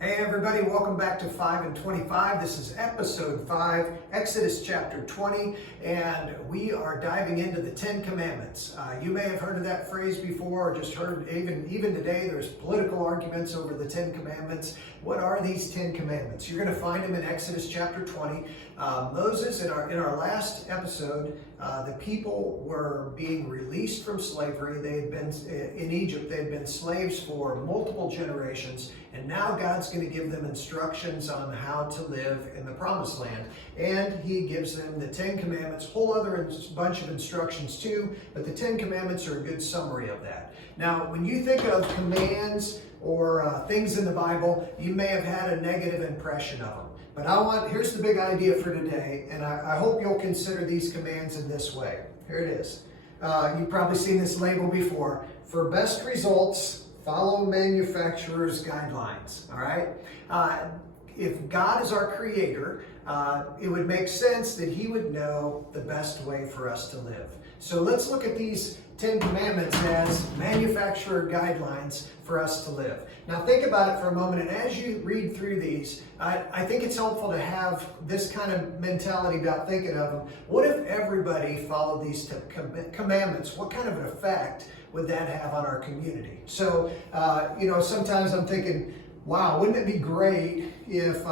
Hey everybody, welcome back to 5 and 25. This is episode 5, Exodus chapter 20, and we are diving into the 10 Commandments. You may have heard of that phrase before, or just heard even today there's political arguments over the 10 Commandments. What are these 10 Commandments? You're going to find them in Exodus chapter 20. Moses, in our last episode, the people were being released from slavery. They had been in Egypt. They had been slaves for multiple generations, and now God's going to give them instructions on how to live in the Promised Land. And He gives them the 10 Commandments, whole other bunch of instructions too, but the 10 Commandments are a good summary of that. Now, when you think of commands or things in the Bible, you may have had a negative impression of them. But here's the big idea for today, and I hope you'll consider these commands in this way. Here it is. You've probably seen this label before. For best results, follow manufacturer's guidelines, all right? If God is our creator, it would make sense that He would know the best way for us to live. So let's look at these 10 Commandments as manufacturer guidelines for us to live. Now think about it for a moment, and as you read through these, I think it's helpful to have this kind of mentality about thinking of them. What if everybody followed these commandments? What kind of an effect would that have on our community? So, sometimes I'm thinking, wow, wouldn't it be great if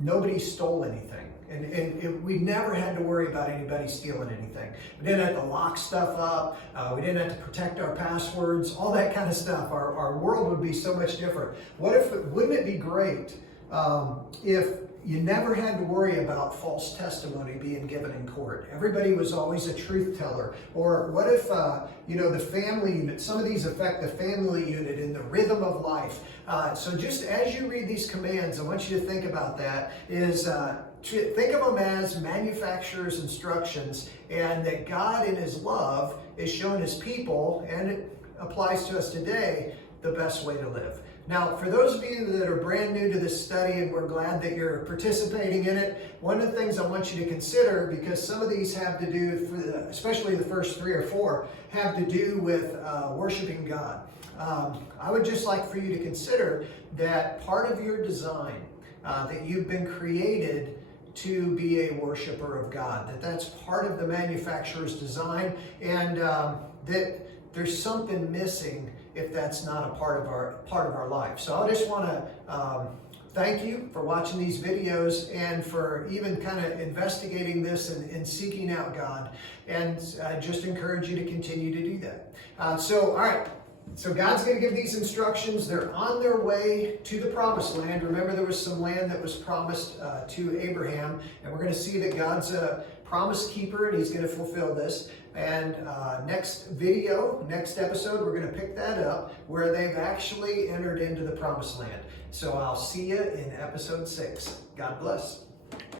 nobody stole anything? And we never had to worry about anybody stealing anything. We didn't have to lock stuff up. We didn't have to protect our passwords, all that kind of stuff. Our world would be so much different. Wouldn't it be great if you never had to worry about false testimony being given in court? Everybody was always a truth teller. Or what if, the family unit, some of these affect the family unit and the rhythm of life. So just as you read these commands, I want you to think about that, think of them as manufacturer's instructions, and that God in His love is showing His people, and it applies to us today, the best way to live. Now, for those of you that are brand new to this study, and we're glad that you're participating in it, one of the things I want you to consider, because some of these have to do, especially the first 3 or 4, have to do with worshiping God. I would just like for you to consider that part of your design, that you've been created to be a worshiper of God, that's part of the manufacturer's design, and that there's something missing if that's not a part of our life. So I just want to thank you for watching these videos and for even kind of investigating this and seeking out God, and just encourage you to continue to do that. All right. So God's going to give these instructions. They're on their way to the Promised Land. Remember, there was some land that was promised to Abraham, and we're going to see that God's a promise keeper, and He's going to fulfill this. And next episode, we're going to pick that up where they've actually entered into the Promised Land. So I'll see you in episode 6. God bless.